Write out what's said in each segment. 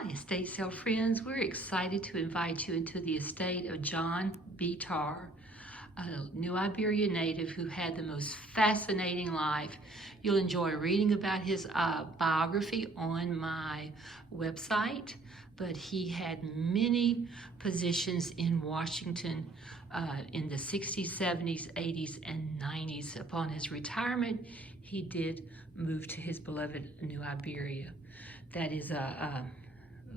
Hi, estate sale friends. We're excited to invite you into the estate of John Betar, a New Iberia native who had the most fascinating life. You'll enjoy reading about his biography on my website, but he had many positions in Washington in the 60s, 70s, 80s, and 90s. Upon his retirement, he did move to his beloved New Iberia. That is a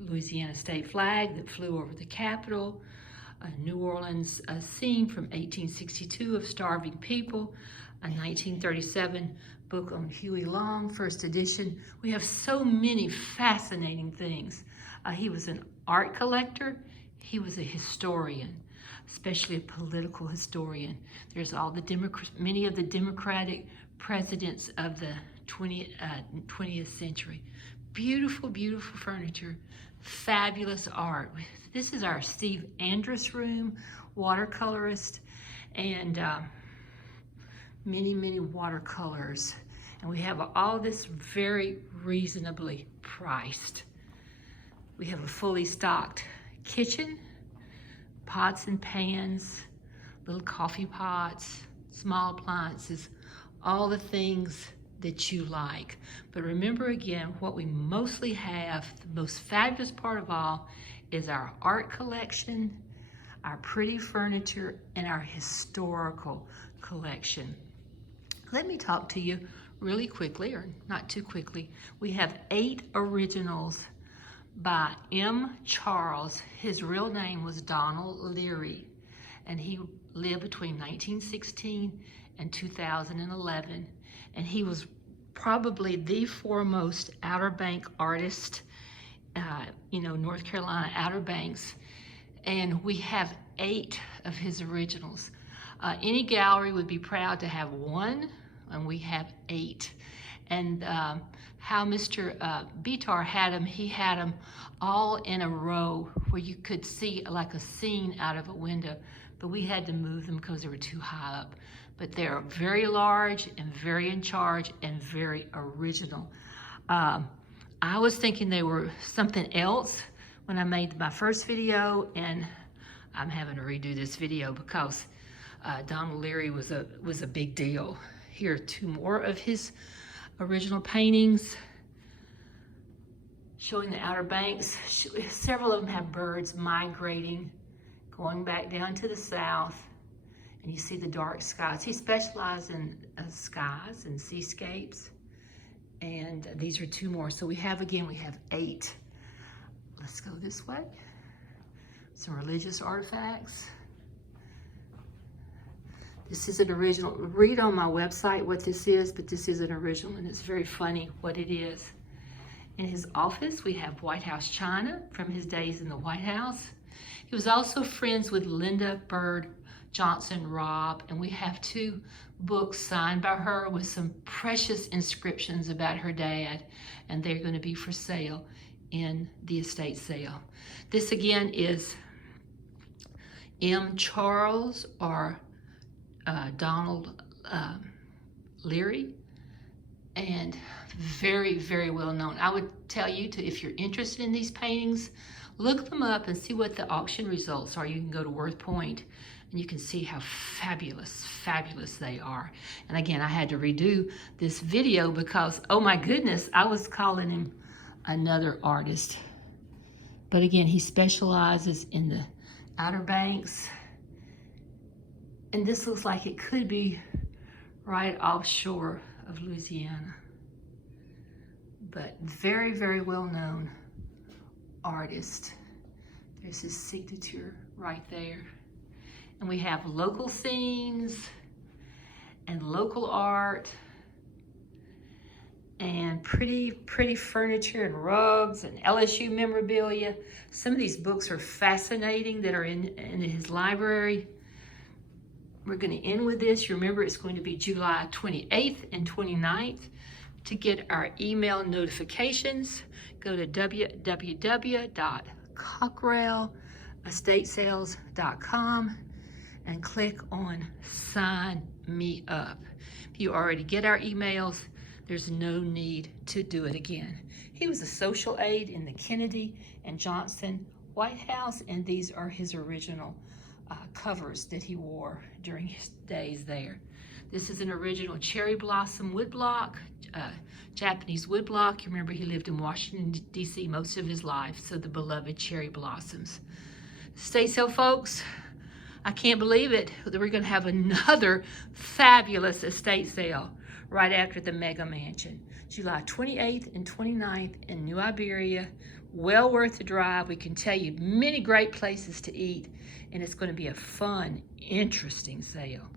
Louisiana state flag that flew over the Capitol, a New Orleans scene from 1862 of starving people, a 1937 book on Huey Long, first edition. We have so many fascinating things. He was an art collector. He was a historian, especially a political historian. There's all the many of the Democratic presidents of the 20th century. Beautiful, beautiful furniture, fabulous art. This is our Steve Andrus room, watercolorist, and many, many watercolors. And we have all this very reasonably priced. We have a fully stocked kitchen, pots and pans, little coffee pots, small appliances, all the things that you like. But remember again, what we mostly have, the most fabulous part of all, is our art collection, our pretty furniture, and our historical collection. Let me talk to you really quickly, or not too quickly. We have 8 originals by M. Charles. His real name was Donald Leary, and he lived between 1916 and 2011. And he was probably the foremost Outer Bank artist, North Carolina Outer Banks. And we have 8 of his originals. Any gallery would be proud to have 1, and we have 8. And how Mr. Betar had them, he had them all in a row where you could see like a scene out of a window, but we had to move them because they were too high up. But they're very large and very in charge and very original. I was thinking they were something else when I made my first video, and I'm having to redo this video because Donald Leary was a big deal. Here are 2 more of his original paintings showing the Outer Banks. Several of them have birds migrating, going back down to the south. And you see the dark skies. He specialized in skies and seascapes. And these are 2 more. So we have 8. Let's go this way. Some religious artifacts. This is an original. Read on my website what this is, but this is an original, and it's very funny what it is. In his office, we have White House china from his days in the White House. He was also friends with Linda Bird Johnson Robb, and we have 2 books signed by her with some precious inscriptions about her dad, and they're going to be for sale in the estate sale. This again is M. Charles or Donald Leary, and very, very well known. I would tell you to, if you're interested in these paintings, look them up and see what the auction results are. You can go to Worth Point and you can see how fabulous, fabulous they are. And again, I had to redo this video because, oh my goodness, I was calling him another artist. But again, he specializes in the Outer Banks. And this looks like it could be right offshore of Louisiana. But very, very well known artist. There's his signature right there. And we have local scenes and local art and pretty, pretty furniture and rugs and LSU memorabilia. Some of these books are fascinating that are in his library. We're going to end with this. Remember, it's going to be July 28th and 29th. To get our email notifications, go to www.cockrellestatesales.com and click on Sign Me Up. If you already get our emails, there's no need to do it again. He was a social aide in the Kennedy and Johnson White House, and these are his original covers that he wore during his days there. This is an original cherry blossom woodblock, Japanese woodblock. You remember he lived in Washington, D.C. most of his life, so the beloved cherry blossoms. Stay so, folks. I can't believe it that we're going to have another fabulous estate sale right after the Mega Mansion. July 28th and 29th in New Iberia. Well worth the drive. We can tell you many great places to eat, and it's going to be a fun, interesting sale.